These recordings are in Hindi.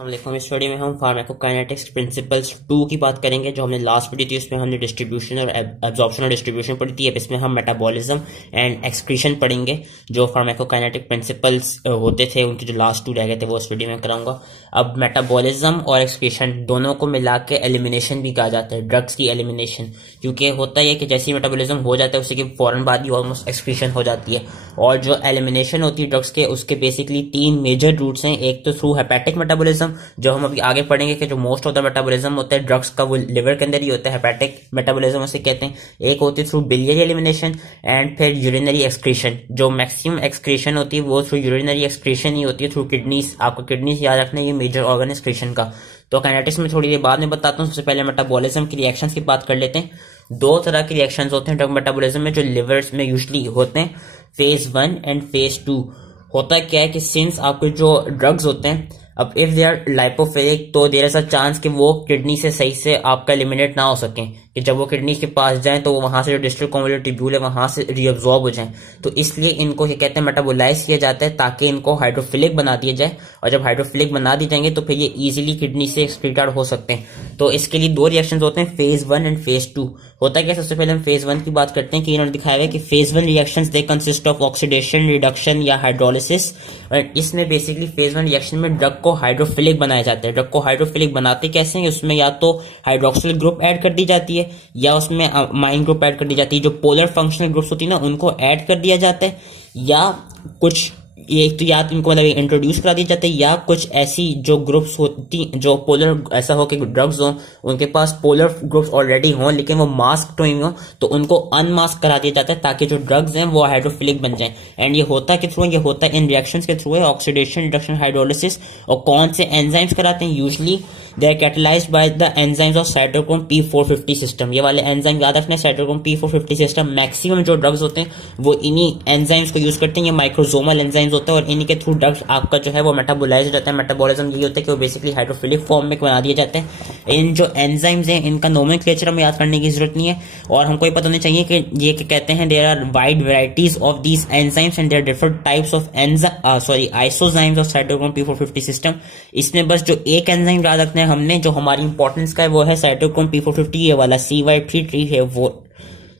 अस्सलामुअलैकुम। इस वीडियो में हम फार्माकोकाइनेटिक्स प्रिंसिपल्स 2 की बात करेंगे। जो हमने लास्ट वीडियो थी उसमें हमने डिस्ट्रीब्यूशन और एब्जॉर्प्शन और डिस्ट्रीब्यूशन पढ़ी थी। अब इसमें हम मेटाबॉलिज्म एंड एक्सक्रीशन पढ़ेंगे। जो फार्माकोकाइनेटिक प्रिंसिपल्स होते थे उनके जो लास्ट 2 रह गए थे वो इस वीडियो में कराऊंगा। अब मेटाबॉलिज्म और एक्सक्रीशन दोनों को मिला के एलिमिनेशन भी कहा जाता है, ड्रग्स की एलिमिनेशन। क्योंकि होता है कि जैसे ही मेटाबॉलिज्म हो जाता है उसी के फौरन बाद ही ऑलमोस्ट एक्सक्रीशन हो जाती है। और जो एलिमिनेशन होती है ड्रग्स के, उसके बेसिकली 3 मेजर रूट्स हैं। एक तो थ्रू हेपेटिक मेटाबॉलिज्म, जो हम अभी आगे पढ़ेंगे कि जो मोस्ट ऑफ द मेटाबॉलिज्म होता है ड्रग्स का वो लिवर के अंदर ही होता है, हेपेटिक मेटाबॉलिज्म उसे कहते हैं। एक होती है थ्रू बिलियरी एलिमिनेशन एंड फिर यूरिनरी एक्सक्रीशन। जो मैक्सिमम एक्सक्रीशन होती है वो थ्रू यूरिनरी एक्सक्रीशन ही होती है, थ्रू किडनीज। आपको किडनीज याद रखना है, ये मेजर ऑर्गन एक्सक्रीशन का। तो काइनेटिक्स में थोड़ी देर बाद में बताता हूँ। सबसे पहले मेटाबॉलिज्म की रिएक्शंस की बात कर लेते हैं। 2 तरह के रिएक्शंस होते हैं ड्रग मेटाबॉलिज्म में जो लिवर्स में यूजुअली होते हैं, फेज 1 एंड फेज 2। होता क्या है कि सिंस आपके जो ड्रग्स होते हैं, अब इफ दे आर लाइपोफिलिक तो देयर इज अ चांस कि वो किडनी से सही से आपका एलिमिनेट ना हो सकें, कि जब वो किडनी के पास जाएं तो वहां से जो डिस्टल कॉन्वोल्यूट ट्यूब्यूल है वहां से रीअब्सॉर्ब हो जाएं। तो इसलिए इनको ये कहते हैं मेटाबोलाइज किया जाता है, ताकि इनको हाइड्रोफिलिक बना दिया जाए। और जब हाइड्रोफिलिक बना दी जाएंगे तो फिर ये इजीली किडनी से एक्सक्रीट आउट हो सकते हैं। तो इसके लिए 2 रिएक्शंस होते हैं, फेज 1 एंड फेज 2। होता क्या, सबसे पहले हम फेज 1 की बात करते हैं कि इन्होंने दिखाया है कि phase 1 reactions they consist of oxidation, reduction या हाइड्रोलिसिस। और इसमें बेसिकली फेज 1 रिएक्शन में ड्रग को हाइड्रोफिलिक बनाया जाता है। ड्रग को हाइड्रोफिलिक बनाते कैसे हैं, उसमें या तो हाइड्रोक्सिल ग्रुप ऐड कर दी जाती है या उसमें माइन ग्रुप ऐड कर दी जाती है। जो पोलर फंक्शनल ग्रुप्स होती है ना उनको ऐड कर दिया जाता है, या कुछ एक तो या तो इनको मतलब इंट्रोड्यूस करा दिया जाता है, या कुछ ऐसी जो ग्रुप्स होती जो पोलर ऐसा हो कि ड्रग्स हो उनके पास पोलर ग्रुप्स ऑलरेडी हों लेकिन वो मास्क हुई हो तो उनको अनमास्क करा दिया जाता है, ताकि जो ड्रग्स हैं वो हाइड्रोफिलिक बन जाएं। एंड ये होता के थ्रू, ये होता है इन रिएक्शंस के थ्रू है, ऑक्सीडेशन, रिडक्शन, हाइड्रोलिसिस। और कौन से एंजाइम्स कराते हैं, usually they are catalyzed by the enzymes of cytochrome P450 system. ये वाले एंजाइम याद रखना है, साइटोक्रोम P450 सिस्टम। मैक्सिमम जो ड्रग्स होते हैं वो इन्हीं एंजाइम्स को यूज करते हैं। ये माइक्रोसोमल एंजाइम्स होते हैं और इन्हीं के थ्रू ड्रग्स आपका जो है वो मेटाबोलाइज हो जाता है। मेटाबॉलिज्म ये होता है कि वो बेसिकली हाइड्रोफिलिक फॉर्म में बना दिए जाते हैं। इन जो एंजाइम्स हैं इनका नोमेनक्लेचर हमें याद करने की जरूरत नहीं है, और हमको ये पता होना चाहिए कि ये क्या कहते हैं, there are wide varieties of these enzymes and there different types of isozymes of cytochrome P450 system. इसमें बस जो एक एंजाइम याद रखना है हमने, जो हमारी इंपॉर्टेंस का है, वो है साइटोक्रोम P450। ये वाला CYP3 है वो।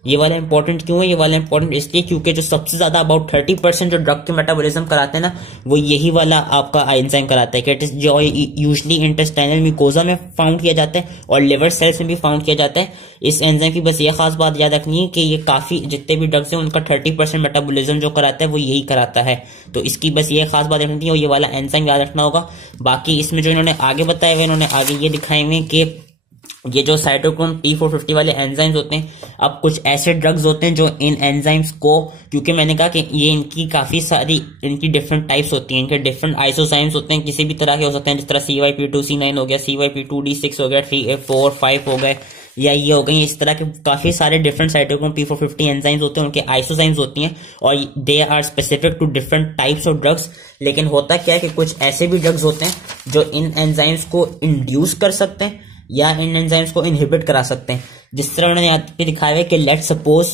ये वाला इंपॉर्टेंट क्यों है, ये वाला इंपॉर्टेंट इसलिए क्योंकि जो सबसे ज्यादा अबाउट 30% जो ड्रग के मेटाबॉलिज्म कराते हैं ना वो यही वाला आपका एंजाइम कराता है। जो यूजुअली इंटेस्टाइनल म्यूकोजा में फाउंड किया जाता है और लिवर सेल्स में भी फाउंड किया जाता है। इस एंजाइम की बस ये खास बात याद रखनी है कि ये काफी जितने भी ड्रग्स हैं उनका 30% मेटाबॉलिज्म जो कराता है वो यही कराता है। तो इसकी बस ये खास बात रखनी है और ये वाला एंजाइम याद रखना होगा। बाकी इसमें जो इन्होंने आगे बताए हुए, इन्होंने आगे ये दिखाए हुए कि ये जो साइटोक्रोम P450 वाले एंजाइम्स होते हैं, अब कुछ ऐसे ड्रग्स होते हैं जो इन एंजाइम्स को, क्योंकि मैंने कहा कि ये इनकी काफी सारी इनकी डिफरेंट टाइप्स होती हैं, इनके डिफरेंट आइसोजाइम्स होते हैं, किसी भी तरह के हो सकते हैं, जिस तरह CYP2C9 हो गया, CYP2D6 हो गया, 3A4 5 हो गए, या ये हो गई। इस तरह के काफी सारे डिफरेंट साइटोक्रोम P450 एंजाइम्स होते हैं, उनके आइसोजाइम्स होती हैं और they are specific to different types of drugs. लेकिन होता क्या है कि कुछ ऐसे भी ड्रग्स होते हैं जो इन एंजाइम्स को इंड्यूस कर सकते हैं या इन एंजाइम्स को इनहिबिट करा सकते हैं। जिस तरह उन्होंने यहाँ पे दिखाया है कि लेट्स सपोज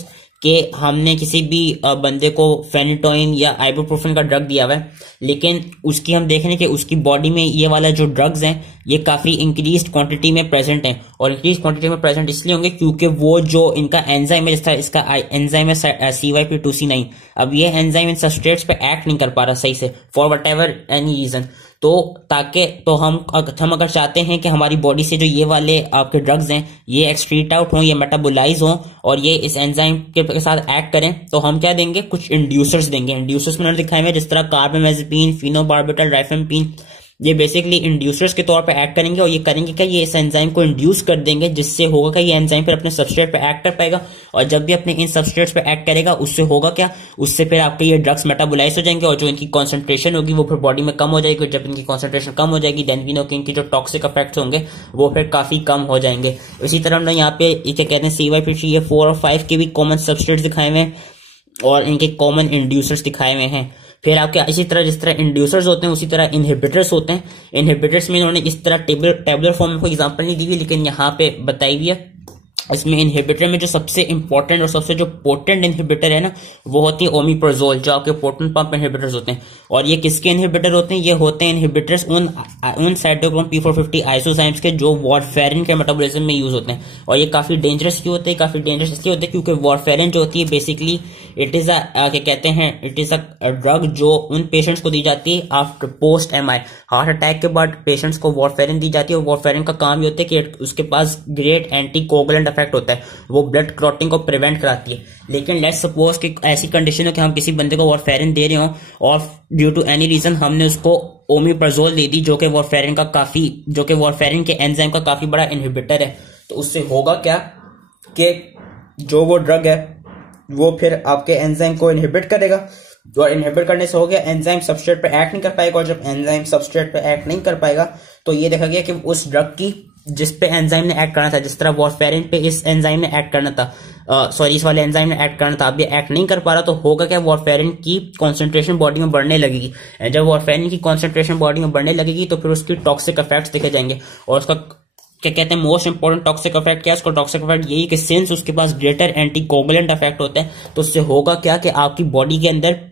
कि हमने किसी भी बंदे को फेनिटोइन या आइबुप्रोफेन का ड्रग दिया हुआ है, लेकिन उसकी हम देख रहे हैं कि उसकी बॉडी में ये वाला जो ड्रग्स हैं ये काफी इंक्रीज क्वांटिटी में प्रेजेंट हैं। और इंक्रीज क्वांटिटी में प्रेजेंट इसलिए होंगे क्योंकि वो जो इनका एंजाइम है, जिस तरह इसका एंजाइम है CYP2C9, अब ये एंजाइम इन सबस्ट्रेट्स पे एक्ट नहीं कर पा रहा सही से for whatever any reason. तो हम अगर चाहते हैं कि हमारी बॉडी से जो ये वाले आपके ड्रग्स हैं ये एक्सक्रीट आउट हों, ये मेटाबोलाइज हों और ये इस एंजाइम के साथ एक्ट करें, तो हम क्या देंगे, कुछ इंड्यूसर्स देंगे। इंड्यूसर्स में दिखाए हुए जिस तरह कार्बामेज़ेपिन, फिनोबार्बिटल, राइफेम्पिन, ये बेसिकली इंड्यूसर्स के तौर पे एक्ट करेंगे। और ये करेंगे क्या, ये इस एंजाइम को इंड्यूस कर देंगे, जिससे होगा क्या, ये एंजाइम फिर अपने सबस्ट्रेट पे एक्ट कर पाएगा। और जब भी अपने इन सबस्ट्रेट्स पे एक्ट करेगा उससे होगा क्या, उससे फिर आपके ये ड्रग्स मेटाबोलाइज हो जाएंगे और जो इनकी कॉन्सेंट्रेशन होगी वो फिर बॉडी में कम हो जाएगी। जब इनकी कॉन्सेंट्रेशन कम हो जाएगी देन वी नो कि इनकी जो टॉक्सिक इफेक्ट्स होंगे वो फिर काफी कम हो जाएंगे। इसी तरह हमने यहाँ पे इसे कहते हैं CYP3A4 और 5 के भी कॉमन सबस्ट्रेट्स दिखाए हुए हैं और इनके कॉमन इंड्यूसर्स दिखाए हुए हैं। फिर आपके इसी तरह जिस तरह इंड्यूसर्स होते हैं उसी तरह इनहिबिटर्स होते हैं। इनहिबिटर्स में इन्होंने इस तरह टेबुलर फॉर्म में कोई एग्जांपल नहीं दी हुई, लेकिन यहाँ पे बताई हुई है इसमें इनहिबिटर में जो सबसे इंपॉर्टेंट और सबसे जो पोटेंट इनहिबिटर है ना, वो होती है ओमिप्राजोल, जो आपके पोटेंट पंप इनहिबिटर्स होते हैं। और ये किसके इनहिबिटर होते हैं? ये होते हैं इनहिबिटर्स उन साइटोक्रोम P450 आइसोजाइम्स के जो वारफेरिन के मेटाबॉलिज्म में यूज होते हैं। और ये काफी डेंजरस क्यों होते हैं? काफी डेंजरस इसलिए होते हैं क्योंकि वारफेरिन जो होती है बेसिकली इट इज क्या कहते हैं, इट इज अ ड्रग जो उन पेशेंट्स को दी जाती है after post MI, heart attack के बाद पेशेंट्स को वारफेरिन दी जाती है। और वारफेरिन का काम ये होता है कि उसके पास ग्रेट एंटी कोगुलेंट इफेक्ट होता है, वो ब्लड क्लॉटिंग को प्रिवेंट कराती है। लेकिन लेट्स सपोज कि ऐसी कंडीशन हो कि हम किसी बंदे को वारफेरिन दे रहे हो और ड्यू टू एनी रीजन हमने उसको ओमिप्राजोल दे दी, जो कि वारफेरिन के एंजाइम का काफी बड़ा इनहिबिटर है। तो उससे होगा क्या कि जो वो ड्रग है वो फिर आपके एंजाइम को इनहिबिट करेगा, और इनहिबिट करने से हो गया एंजाइम सबस्ट्रेट पे एक्ट नहीं कर पाएगा। और जब एंजाइम सबस्ट्रेट पे एक्ट नहीं कर पाएगा तो ये देखा गया कि उस ड्रग की जिस पे एंजाइम ने एक्ट करना था, जिस तरह वारफेरिन पे इस एंजाइम ने एक्ट करना था, इस वाले एंजाइम ने एक्ट करना था, अब ये एक्ट नहीं कर पा रहा, तो होगा क्या, वारफेरिन की कॉन्सेंट्रेशन बॉडी में बढ़ने लगेगी। जब वारफेरिन की कॉन्सेंट्रेशन बॉडी में बढ़ने लगेगी तो फिर उसकी टॉक्सिक इफेक्ट्स देखे जाएंगे। और उसका क्या कहते हैं मोस्ट इंपॉर्टेंट टॉक्सिक इफेक्ट क्या है? उसका टॉक्सिक इफेक्ट यही कि सिंस उसके पास ग्रेटर एंटी कोगुलेंट इफेक्ट होता है, तो उससे होगा क्या कि आपकी बॉडी के अंदर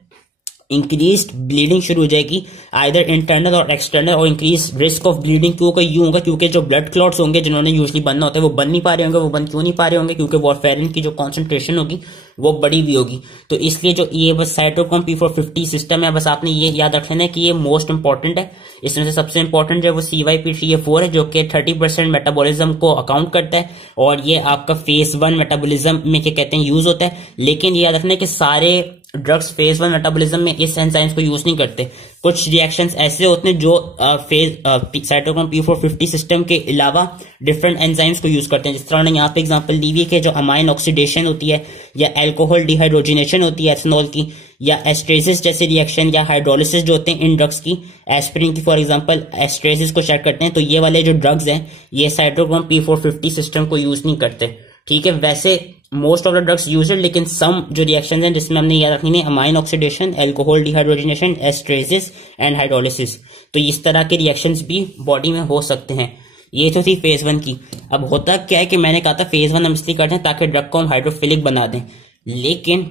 इंक्रीज ब्लीडिंग शुरू हो जाएगी, आइदर इंटरनल और एक्सटर्नल, और इंक्रीज रिस्क ऑफ ब्लीडिंग क्यों होगा? क्योंकि जो ब्लड क्लॉट्स होंगे जिन्होंने यूजली बनना होता है वो बन नहीं पा रहे होंगे। वो बन क्यों नहीं पा रहे होंगे? क्योंकि वारफेरिन की जो कॉन्सेंट्रेशन होगी वो बड़ी भी होगी। तो इसलिए जो ये बस साइटोक्रोम P450 सिस्टम है, बस आपने ये याद रखना है कि ये मोस्ट इंपॉर्टेंट है। इसमें से सबसे इंपॉर्टेंट जो है वो CYP3A4 है, जो कि 30% मेटाबॉलिज्म को अकाउंट करता है, और ये आपका फेज 1 मेटाबॉलिज्म में क्या कहते हैं यूज होता है। लेकिन ये याद रखना है कि सारे ड्रग्स फेज 1 मेटाबॉलिज्म में इस एंजाइम्स को यूज नहीं करते। कुछ रिएक्शंस ऐसे होते हैं जो साइटोक्रोम P450 सिस्टम के अलावा डिफरेंट एंजाइम्स को यूज करते हैं। जिस तरह ने यहाँ पे एग्जांपल दी हुई है कि जो अमाइन ऑक्सीडेशन होती है, या अल्कोहल डिहाइड्रोजिनेशन होती है एथेनॉल की, या एस्ट्रेसिस जैसे रिएक्शन, या हाइड्रोलिसिस जो होते हैं इन ड्रग्स की, एस्पिरिन की फॉर एग्जांपल एस्ट्रेसिस को चेक करते हैं। तो ये वाले जो ड्रग्स हैं ये साइटोक्रोम P450 सिस्टम को यूज नहीं करते। ठीक है, वैसे most of the drugs use है, लेकिन सम जो रिएक्शन हैं जिसमें हमने याद रखनी है amine oxidation, alcohol dehydrogenation, esterases and hydrolysis, तो इस तरह के रिएक्शंस भी बॉडी में हो सकते हैं। ये तो थी फेज 1 की। अब होता क्या है कि मैंने कहा था फेज 1 हम इसलिए करते हैं ताकि ड्रग को हम हाइड्रोफिलिक बना दें, लेकिन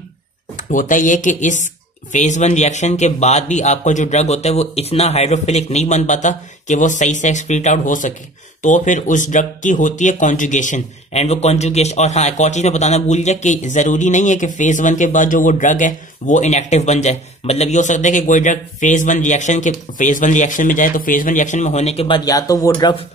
होता ये कि इस फेज 1 रिएक्शन के बाद भी आपका जो ड्रग होता है वो इतना हाइड्रोफिलिक नहीं बन पाता कि वो सही से एक्सक्रीट आउट हो सके। तो फिर उस ड्रग की होती है कॉन्जुगेशन, एंड वो कॉन्जुगेशन, और हाँ एक और चीज मैं बताना भूल गया कि जरूरी नहीं है कि फेज 1 के बाद जो वो ड्रग है वो इनएक्टिव बन जाए। मतलब ये हो सकता है कि कोई ड्रग फेज 1 रिएक्शन में जाए, तो फेज 1 रिएक्शन में होने के बाद या तो वो ड्रग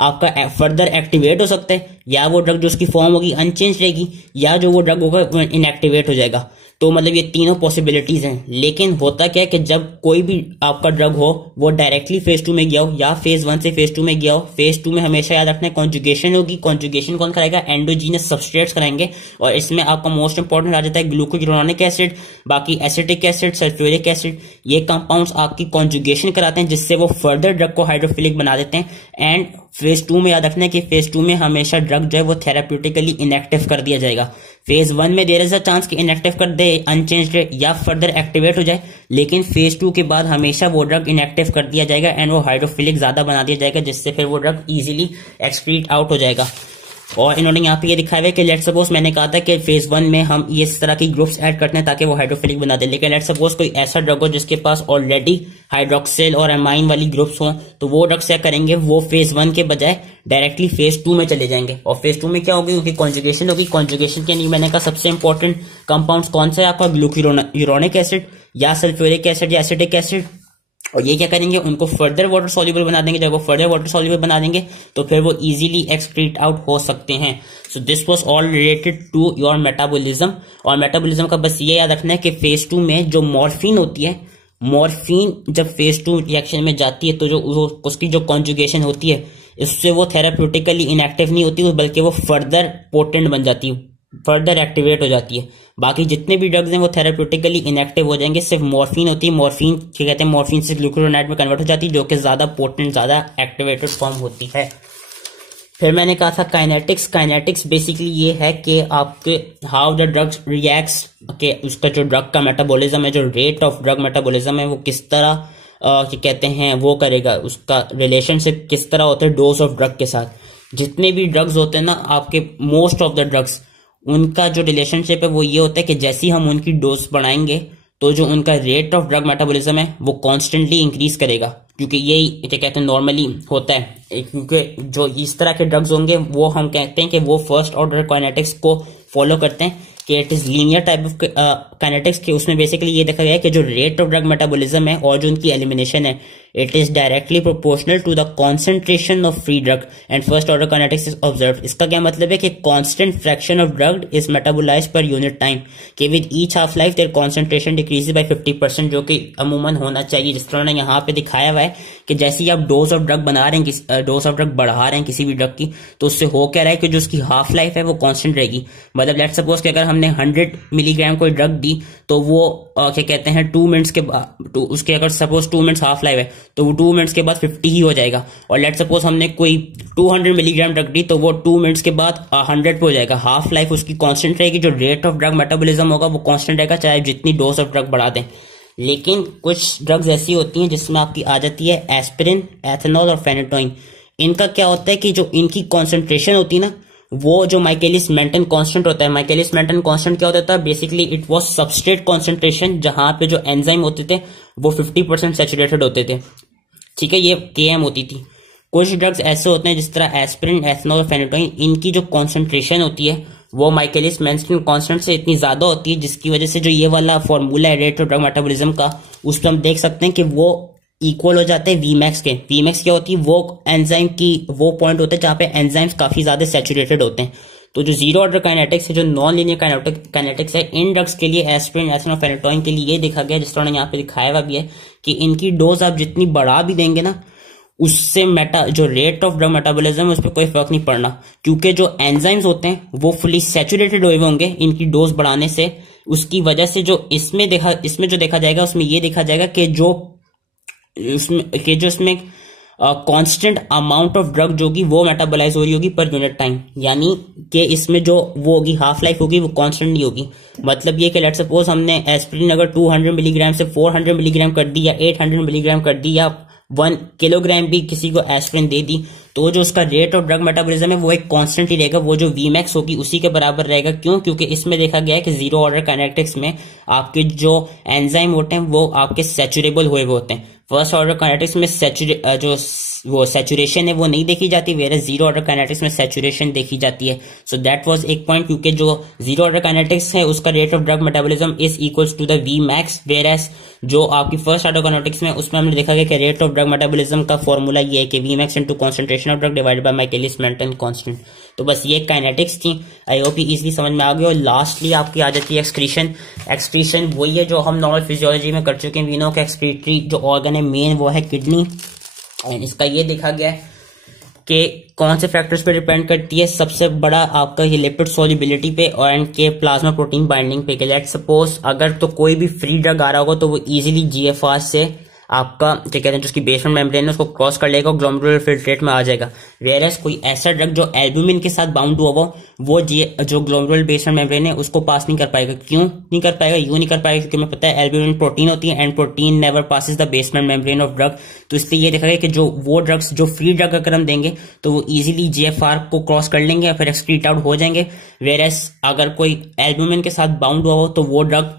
आपका फर्दर एक्टिवेट हो सकता है, या वो ड्रग जो उसकी फॉर्म होगी अनचेंज रहेगी, या जो वो ड्रग होगा इनएक्टिवेट हो जाएगा। तो मतलब ये तीनों पॉसिबिलिटीज हैं। लेकिन होता क्या है कि जब कोई भी आपका ड्रग हो वो डायरेक्टली फेज 2 में गया हो या फेज 1 से फेज 2 में गया हो, फेज 2 में हमेशा याद रखना है कॉन्जुगेशन होगी। कॉन्जुगेशन कौन कराएगा? एंडोजीनस सबस्ट्रेट्स कराएंगे, और इसमें आपका मोस्ट इंपॉर्टेंट आ जाता है ग्लूकोक्रोनिक एसिड, बाकी एसिटिक एसिड, सल्फ्यूरिक एसिड, ये कंपाउंड्स आपकी कॉन्जुगेशन कराते हैं जिससे वो फर्दर ड्रग को हाइड्रोफिलिक बना देते हैं। एंड फेज 2 में याद रखना है कि फेज 2 में हमेशा ड्रग जो है वो थेराप्यूटिकली इनएक्टिव कर दिया जाएगा। फेज 1 में देयर इज अ चांस कि इनएक्टिव कर दे, अनचेंज्ड या फर्दर एक्टिवेट हो जाए, लेकिन फेज 2 के बाद हमेशा वो ड्रग इनएक्टिव कर दिया जाएगा एंड वो हाइड्रोफिलिक ज्यादा बना दिया जाएगा, जिससे फिर वो ड्रग इजीली एक्सक्रीट आउट हो जाएगा। और इन्होंने यहाँ पे ये दिखाया है कि लेट सपोज मैंने कहा था कि फेज 1 में हम ये इस तरह की ग्रुप्स ऐड करते हैं ताकि वो हाइड्रोफिलिक बना दे, लेकिन लेट सपोज कोई ऐसा ड्रग हो जिसके पास ऑलरेडी हाइड्रोक्सिल और एमाइन वाली ग्रुप्स हो, तो वो ड्रग्स क्या करेंगे, वो फेज 1 के बजाय डायरेक्टली फेज 2 में चले जाएंगे। और फेज 2 में क्या होगी, उनकी कॉन्जुगेशन होगी। कॉन्जुगेशन के लिए मैंने कहा सबसे इंपॉर्टेंट कंपाउंड कौन सा है आपका, ग्लूकुरोनिक एसिड या सल्फ्यूरिक एसिड या एसिटिक एसिड। और ये क्या करेंगे, उनको फर्दर वाटर सॉल्युबल बना देंगे। जब वो फर्दर वाटर सॉल्युबल बना देंगे तो फिर वो इजीली एक्सक्रीट आउट हो सकते हैं। So this was all related to your metabolism. और मेटाबॉलिज्म का बस ये याद रखना है कि फेज 2 में जो मॉर्फिन होती है, मॉर्फिन जब फेज 2 रिएक्शन में जाती है तो जो उसकी जो कॉन्जुगेशन होती है इससे वो थेराप्यूटिकली इनएक्टिव नहीं होती, बल्कि वो फर्दर पोटेंट बन जाती है, फर्दर एक्टिवेट हो जाती है। बाकी जितने भी ड्रग्स हैं वो थेराप्यूटिकली इनएक्टिव हो जाएंगे। सिर्फ मॉर्फिन होती है, मॉर्फिन क्या कहते हैं, मॉर्फिन से ग्लूकुरोनाइड में कन्वर्ट हो जाती है, जो कि ज्यादा पोटेंट, ज्यादा एक्टिवेटेड फॉर्म होती है। फिर मैंने कहा था काइनेटिक्स। काइनेटिक्स बेसिकली ये है कि आपके हाउ द ड्रग्स रिएक्ट्स, के उसका जो ड्रग का मेटाबॉलिज्म है, जो रेट ऑफ ड्रग मेटाबॉलिज्म है वो किस तरह क्या कहते हैं वो करेगा, उसका रिलेशनशिप किस तरह होता है डोज ऑफ ड्रग के साथ। जितने भी ड्रग्स होते हैं ना आपके, मोस्ट ऑफ द ड्रग्स, उनका जो रिलेशनशिप है वो ये होता है कि जैसे ही हम उनकी डोज बढ़ाएंगे तो जो उनका रेट ऑफ ड्रग मेटाबॉलिज्म है वो कॉन्स्टेंटली इंक्रीज करेगा, क्योंकि यही क्या कहते हैं नॉर्मली होता है। क्योंकि जो इस तरह के ड्रग्स होंगे वो हम कहते हैं कि वो फर्स्ट ऑर्डर काइनेटिक्स को फॉलो करते हैं, कि it is linear type of kinetics के। उसमें बेसिकली ये देखा गया है कि जो रेट ऑफ ड्रग मेटाबॉलिज्म है और जो उनकी एलिमिनेशन है, it is directly proportional to the concentration of free drug and first order kinetics is observed. इसका क्या मतलब है कि constant fraction of drug is metabolised per unit time, कि with each half life their concentration decreases by 50%, जो कि अमूमन होना चाहिए। जिस तरह ने यहाँ पे दिखाया हुआ है कि जैसे ही आप डोज ऑफ ड्रग बना रहे हैं, डोज ऑफ ड्रग बढ़ा रहे हैं किसी भी ड्रग की, तो उससे हो क्या रहा है कि जो उसकी हाफ लाइफ है वो कांस्टेंट रहेगी। मतलब लेट्स सपोज कि अगर हमने 100 मिलीग्राम कोई ड्रग दी तो वो क्या कहते हैं 2 मिनट्स के बाद, उसके अगर सपोज 2 मिनट्स हाफ लाइफ है तो वो 2 मिनट्स के बाद 50 ही हो जाएगा। और लेट्स सपोज हमने कोई 200 मिलीग्राम ड्रग दी तो वो 2 मिनट्स के बाद 100 पे हो जाएगा। हाफ लाइफ उसकी कांस्टेंट रहेगी, जो रेट ऑफ ड्रग मेटाबॉलिज्म होगा वो कांस्टेंट रहेगा, चाहे जितनी डोज ऑफ ड्रग बढ़ा दें। लेकिन कुछ ड्रग्स ऐसी होती हैं जिसमें आपकी आ जाती है एस्पिरिन, एथेनॉल और फेनेटोइन। इनका क्या होता है कि जो इनकी कॉन्सेंट्रेशन होती है ना, वो जो माइकेलिस मेंटन कांस्टेंट होता है, माइकेलिस मेंटन कांस्टेंट क्या होता है, basically it was substrate concentration, जहां पे जो एंजाइम होते थे वो 50% सैचुरेटेड होते थे, ठीक है, ये केएम होती थी। कुछ ड्रग्स ऐसे होते हैं जिस तरह एस्पिरिन, एथेनॉल और फेनेटोइन, इनकी जो कॉन्सेंट्रेशन होती है वो माइकेलिस मेंटन कांस्टेंट से इतनी ज्यादा होती है, जिसकी वजह से जो ये वाला फॉर्मूला है रेट ऑफ ड्रग मेटाबॉलिज्म का, उस पर हम देख सकते हैं कि वो इक्वल हो जाते हैं वीमैक्स के। वीमैक्स क्या होती है, वो एंजाइम की वो पॉइंट होता है जहां पे एंजाइम्स काफी ज्यादा सैचुरेटेड होते हैं। तो जो जीरो ऑर्डर काइनेटिक्स है, जो नॉन लीनियर काइनेटिक्स है, इन ड्रग्स के लिए एस्पिरिन, एथेनॉल, फेनेटोइन के लिए ये देखा गया, जिस तरह यहाँ पे दिखाया हुआ भी है, कि इनकी डोज आप जितनी बढ़ा भी देंगे ना, उससे जो रेट ऑफ ड्रग मेटाबॉलिज्म है उस पर कोई फर्क नहीं पड़ना, क्योंकि जो एंजाइम्स होते हैं वो फुली सैचुरेटेड हुए होंगे इनकी डोज बढ़ाने से। उसकी वजह से जो इसमें जो देखा जाएगा, उसमें ये देखा जाएगा कि जो इसमें कांस्टेंट अमाउंट ऑफ ड्रग जो होगी वो मेटाबोलाइज हो रही होगी पर यूनिट टाइम, यानी कि इसमें जो वो होगी हाफ लाइफ होगी वो कांस्टेंट नहीं होगी। मतलब ये कि लेट्स सपोज हमने एस्पिरिन अगर 200 मिलीग्राम से 400 मिलीग्राम कर दी, या 800 मिलीग्राम कर दी, या 1 किलोग्राम भी किसी को एस्पिरिन दे दी, तो जो उसका रेट ऑफ ड्रग मेटाबॉलिज्म है वो एक कांस्टेंट ही रहेगा, वो जो वीमैक्स होगी उसी के बराबर रहेगा। क्यों? क्योंकि इसमें देखा गया है कि जीरो ऑर्डर काइनेटिक्स में आपके जो एंजाइम होते हैं वो आपके सैचुरेबल हुए होते हैं। फर्स्ट ऑर्डर काइनेटिक्स में सैचुरेशन है वो नहीं देखी जाती, वेयर जीरो ऑर्डर काइनेटिक्स में सैचुरेशन देखी जाती है। सो दैट वाज एक पॉइंट, क्योंकि जो जीरो ऑर्डर काइनेटिक्स है उसका rate of drug metabolism is equals to the V max, whereas जो आपकी फर्स्ट ऑर्डर काइनेटिक्स में उसमें हमने देखा गया कि रेट ऑफ ड्रग मेटाबॉलिज्म का फॉर्मूला ये है कि V max into concentration of drug divided by Michaelis Menten constant. तो बस ये काइनेटिक्स थी, आई होप इजीली समझ में आ गया। और लास्टली आपकी आ जाती है एक्सक्रीशन। एक्सक्रीशन वही है जो हम नॉर्मल फिजियोलॉजी में कर चुके हैं। वी नो का एक्सक्रीटरी जो ऑर्गन है मेन वो है किडनी, एंड इसका ये देखा गया है कि कौन से फैक्टर्स पे डिपेंड करती है। सबसे बड़ा आपका ये लिपिड सॉल्युबिलिटी पे और एंड के प्लाज्मा प्रोटीन बाइंडिंग पे। लेट्स सपोज अगर तो कोई भी फ्री ड्रग आ रहा होगा तो वो इजीली जीएफआर से आपका क्या कहते हैं जो उसकी बेसमेंट मेम्ब्रेन है उसको क्रॉस कर लेगा और ग्लोमेरुलर फिल्ट्रेट में आ जाएगा। वेयरएज कोई ऐसा ड्रग जो एल्ब्यूमिन के साथ बाउंड हुआ वो जो ग्लोमेरुलर बेसमेंट मेम्ब्रेन है उसको पास नहीं कर पाएगा। क्यों नहीं कर पाएगा? यूं नहीं कर पाएगा क्योंकि हमें पता है एल्ब्यूमिन प्रोटीन होती है and protein never passes the basement membrane of drug. तो इसलिए ये देखा गया कि जो वो ड्रग्स जो फ्री ड्रग अगर हम देंगे तो वो इजीली जीएफआर को क्रॉस कर लेंगे या फिर एक्सक्रीट आउट हो जाएंगे। वेयरएज अगर कोई एल्ब्यूमिन के साथ बाउंड हुआ हो तो वो ड्रग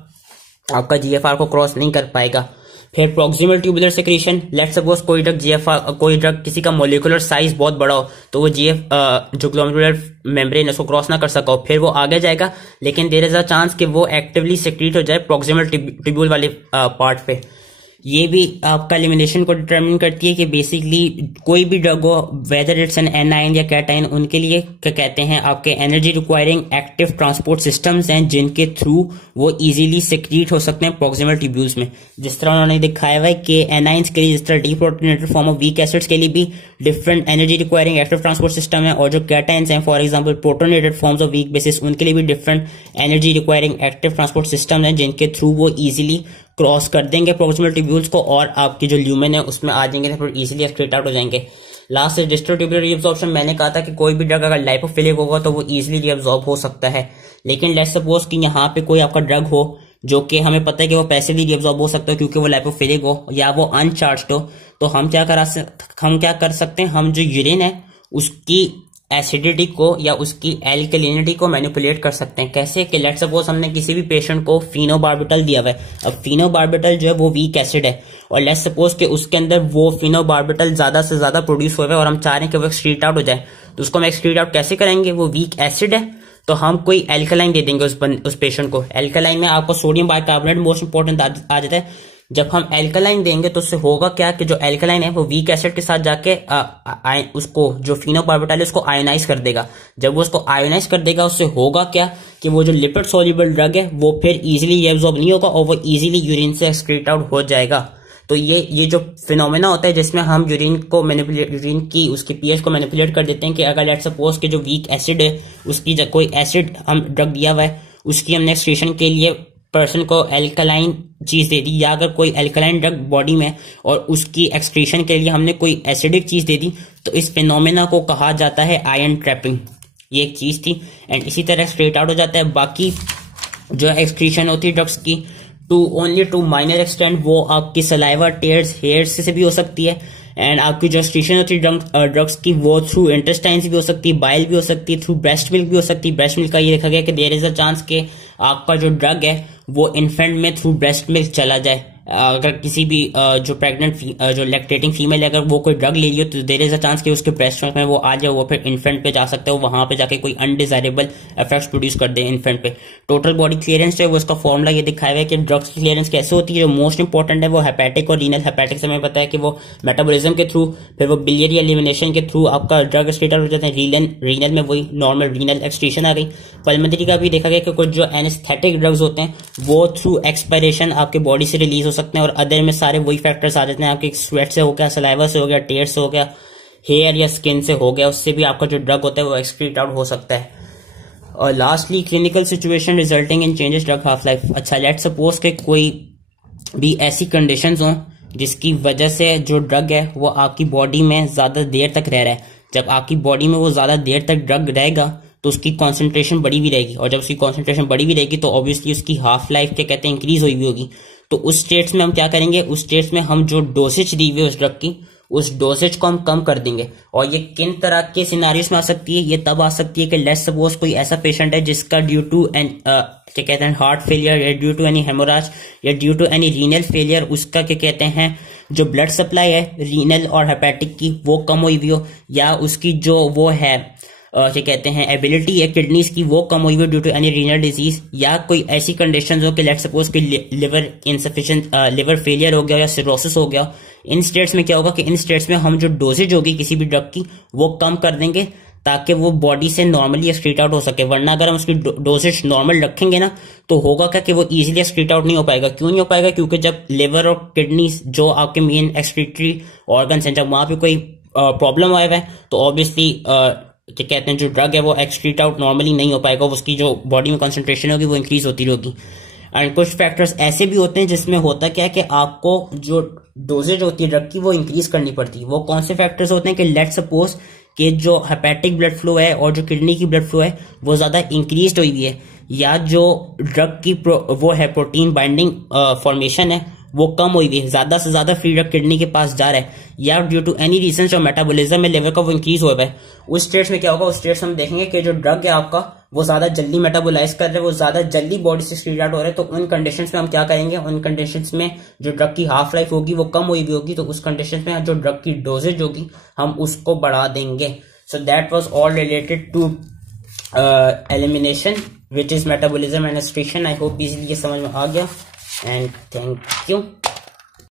आपका जीएफआर को क्रॉस नहीं कर पाएगा। फिर proximal tubular secretion. Let's suppose कोई ड्रग किसी का मोलिकुलर साइज बहुत बड़ा हो तो वो जो ग्लोमेरुलर मेम्ब्रेन उसको क्रॉस ना कर सका हो, फिर वो आगे जाएगा, लेकिन देयर इज अ चांस कि वो एक्टिवली सेक्रीट हो जाए प्रॉक्सिमल ट्यूब्यूल वाले पार्ट पे। ये भी आपका एलिमिनेशन को डिटरमिन करती है कि बेसिकली कोई भी ड्रग हो, वेदर इट्स एन एनाइन या कैटाइन, उनके लिए क्या कहते हैं आपके energy requiring active transport systems हैं जिनके थ्रू वो इजीली सेक्रीट हो सकते हैं प्रॉक्सिमल ट्यूब्यूल्स में। जिस तरह उन्होंने दिखाया हुआ है कि एनाइंस के लिए जिस तरह deprotonated form of weak acids के लिए भी different energy requiring active transport system है, और जो कैटाइंस हैं for example protonated forms of weak bases उनके लिए भी different energy requiring active transport system है जिनके थ्रू वो इजीली क्रॉस कर देंगे प्रॉक्सिमल ट्यूब्यूल्स को और आपकी जो ल्यूमेन है उसमें आ जाएंगे, फिर इजीली एक्सक्रीट आउट हो जाएंगे। Last is distal tubular reabsorption। मैंने कहा था कि कोई भी ड्रग अगर लाइपोफिलिक होगा तो वो इजीली रिएब्सॉर्ब हो सकता है, लेकिन लेट्स सपोज कि यहाँ पे कोई आपका ड्रग हो जो कि हमें पता है कि वो पैसिवली रिएब्सॉर्ब हो सकता है क्योंकि वो लाइपोफिलिक हो या वो अनचार्ज्ड हो, तो हम क्या कर सकते हैं, हम जो यूरिन है उसकी एसिडिटी को या उसकी एल्कलिनिटी को मैनिपुलेट कर सकते हैं। कैसे कि लेट्स सपोज हमने किसी भी पेशेंट को फिनोबार्बिटल दिया हुआ है। अब फिनोबार्बिटल जो है वो वीक एसिड है और लेट्स सपोज कि उसके अंदर वो फिनोबार्बिटल ज्यादा से ज्यादा प्रोड्यूस हुआ है और हम चाह रहे हैं कि वो एक्सक्रीट आउट हो जाए, तो उसको हम एक्सक्रीट आउट कैसे करेंगे? वो वीक एसिड है तो हम कोई एल्कलाइन दे देंगे उस पेशेंट को। एल्कलाइन में आपको सोडियम बाइकार्बोनेट मोस्ट इंपॉर्टेंट आ जाता है। जब हम एल्कलाइन देंगे तो उससे होगा क्या कि जो एल्कलाइन है वो वीक एसिड के साथ जाके उसको जो फिनोबार्बिटल है उसको आयोनाइज कर देगा। जब वो उसको आयोनाइज कर देगा उससे होगा क्या कि वो जो लिपिड सोल्यूबल ड्रग है वो फिर इजीली एब्जॉर्ब नहीं होगा और वो इजीली यूरिन से एक्सक्रीट आउट हो जाएगा। तो ये जो फिनोमेना होता है जिसमें हम यूरिन की उसकी पीएच को मैनिपुलेट कर देते हैं कि अगर लेट्स सपोज कि जो वीक एसिड है उसकी कोई एसिड हम ड्रग दिया हुआ है उसकी हमने एक्सक्रीशन के लिए पर्सन को एल्कलाइन चीज दे दी, या अगर कोई एल्कलाइन ड्रग बॉडी में और उसकी एक्सक्रीशन के लिए हमने कोई एसिडिक चीज दे दी, तो इस फिनोमेना को कहा जाता है आयन ट्रैपिंग। ये एक चीज थी एंड इसी तरह स्ट्रेट आउट हो जाता है। बाकी जो एक्सक्रीशन होती है ड्रग्स की टू माइनर एक्सटेंट वो आपकी सलाइवा, टेयर्स, हेयर्स से भी हो सकती है एंड आपकी जो एक्सक्रीशन होती है ड्रग्स की वो थ्रू इंटेस्टाइन से भी हो सकती है, बाइल भी हो सकती है, थ्रू ब्रेस्ट मिल्क भी हो सकती है। ब्रेस्ट मिल्क का ये देखा गया कि देयर इज अ चांस कि आपका जो ड्रग है वो इन्फेंट में थ्रू ब्रेस्ट मिल्क चला जाए। अगर किसी भी जो प्रेग्नेंट जो लैक्टेटिंग फीमेल है अगर वो कोई ड्रग ले लियो तो देयर इज अ चांस कि उसके ब्रेस्ट मिल्क में वो आ जाए, वो फिर इन्फेंट पे जा सकता है, वो वहां पे जाके कोई अनडिजायरेबल इफेक्ट्स प्रोड्यूस कर दे इन्फेंट पे। टोटल बॉडी क्लियरेंस है वो इसका फॉर्मूला ये दिखाया हुआ है कि ड्रग्स की क्लियरेंस कैसे होती है। जो मोस्ट इंपॉर्टेंट है वो हेपेटिक और रीनल। हेपेटिक से हमें पता है कि वो मेटाबॉलिज्म के थ्रू, फिर वो बिलियरी एलिमिनेशन के थ्रू आपका ड्रग एक्सक्रीट हो जाता है। रीनल में वही नॉर्मल रीनल एक्सक्रीशन आ गई। पल्मोनरी का भी देखा गया कि कुछ जो एनेस्थेटिक ड्रग्स होते हैं वो थ्रू एक्सपायरेशन आपके बॉडी से रिलीज हो सकते हैं और अदर में सारे वही फैक्टर्स आ जाते हैं। आपके स्वेट से हो गया, सलाइवा से हो गया, टेयर से हो गया, हेयर या स्किन से हो गया, उससे भी आपका जो ड्रग होता है वो एक्सक्रीट आउट हो सकता है। और lastly clinical situation resulting in changes drug half life. अच्छा लेट्स सपोज कि कोई भी ऐसी कंडीशंस हो जिसकी वजह से जो ड्रग है वो आपकी बॉडी में ज्यादा देर तक रह रहा है। जब आपकी बॉडी में वो ज्यादा देर तक ड्रग रहेगा तो उसकी कॉन्सेंट्रेशन बढ़ी भी रहेगी और जब उसकी कॉन्सेंट्रेशन बढ़ी भी रहेगी तो ऑब्वियसली उसकी हाफ लाइफ क्या कहते हैं इंक्रीज हुई भी होगी। तो उस स्टेट्स में हम क्या करेंगे? उस स्टेट्स में हम जो डोसेज दी हुई है उस ड्रग की उस डोसेज को हम कम कर देंगे। और ये किन तरह के सिनारियोस में आ सकती है? ये तब आ सकती है कि लेट्स सपोज कोई ऐसा पेशेंट है जिसका ड्यू टू एन क्या कहते हैं हार्ट फेलियर या ड्यू टू एनी हेमोराज या due to any renal failure उसका क्या कहते हैं जो ब्लड सप्लाई है रीनल और हेपेटिक की वो कम हुई हुई हो, या उसकी जो वो है क्या कहते हैं एबिलिटी है किडनीज की वो कम हुई हुई due to any renal disease, या कोई ऐसी कंडीशंस हो कि लेट्स सपोज कि लिवर इनसफिशिएंट लिवर फेलियर हो गया या सिरोसिस हो गया। इन स्टेट्स में क्या होगा कि इन स्टेट्स में हम जो डोजेज होगी किसी भी ड्रग की वो कम कर देंगे ताकि वो बॉडी से नॉर्मली एक्सक्रीट आउट हो सके। वरना अगर हम उसकी डोजेज नॉर्मल रखेंगे ना तो होगा क्या कि वो इजीली एक्सक्रीट आउट नहीं हो पाएगा। क्यों नहीं हो पाएगा? क्योंकि जब लिवर और किडनी जो आपके मेन एक्सक्रीटरी ऑर्गन्स हैं जब वहां पे कोई प्रॉब्लम आया है तो ऑब्वियसली क्या कहते हैं जो ड्रग है वो एक्सक्रीट आउट नॉर्मली नहीं हो पाएगा, उसकी जो बॉडी में कॉन्सेंट्रेशन होगी वो इंक्रीज होती रहेगी। एंड कुछ फैक्टर्स ऐसे भी होते हैं जिसमें होता क्या है कि आपको जो डोजेज होती है ड्रग की वो इंक्रीज करनी पड़ती है। वो कौन से फैक्टर्स होते हैं कि लेट्स सपोज कि जो हेपेटिक ब्लड फ्लो है और जो किडनी की ब्लड फ्लो है वो ज्यादा इंक्रीज हुई है, या जो ड्रग की वो है प्रोटीन बाइंडिंग फॉर्मेशन है वो कम हुई हुई है, ज्यादा से ज्यादा फ्री ड्रग किडनी के पास जा रहा है, या ड्यू टू एनी रीजन जो मेटाबॉलिज्म में लेवल का वो इंक्रीज हुआ है। उस स्टेट्स में क्या होगा? उस स्टेट्स में हम देखेंगे कि जो ड्रग है आपका वो ज्यादा जल्दी मेटाबोलाइज कर रहे हैं, वो ज्यादा जल्दी बॉडी से एक्सक्रीट आउट हो रहे हैं। तो उन कंडीशंस में हम क्या करेंगे? उन कंडीशंस में जो ड्रग की हाफ लाइफ होगी वो कम हुई भी होगी, तो उस कंडीशंस में जो ड्रग की डोजेज होगी हम उसको बढ़ा देंगे। So that was all related to elimination which is metabolism and excretion. I hope easily ये समझ में आ गया एंड थैंक यू।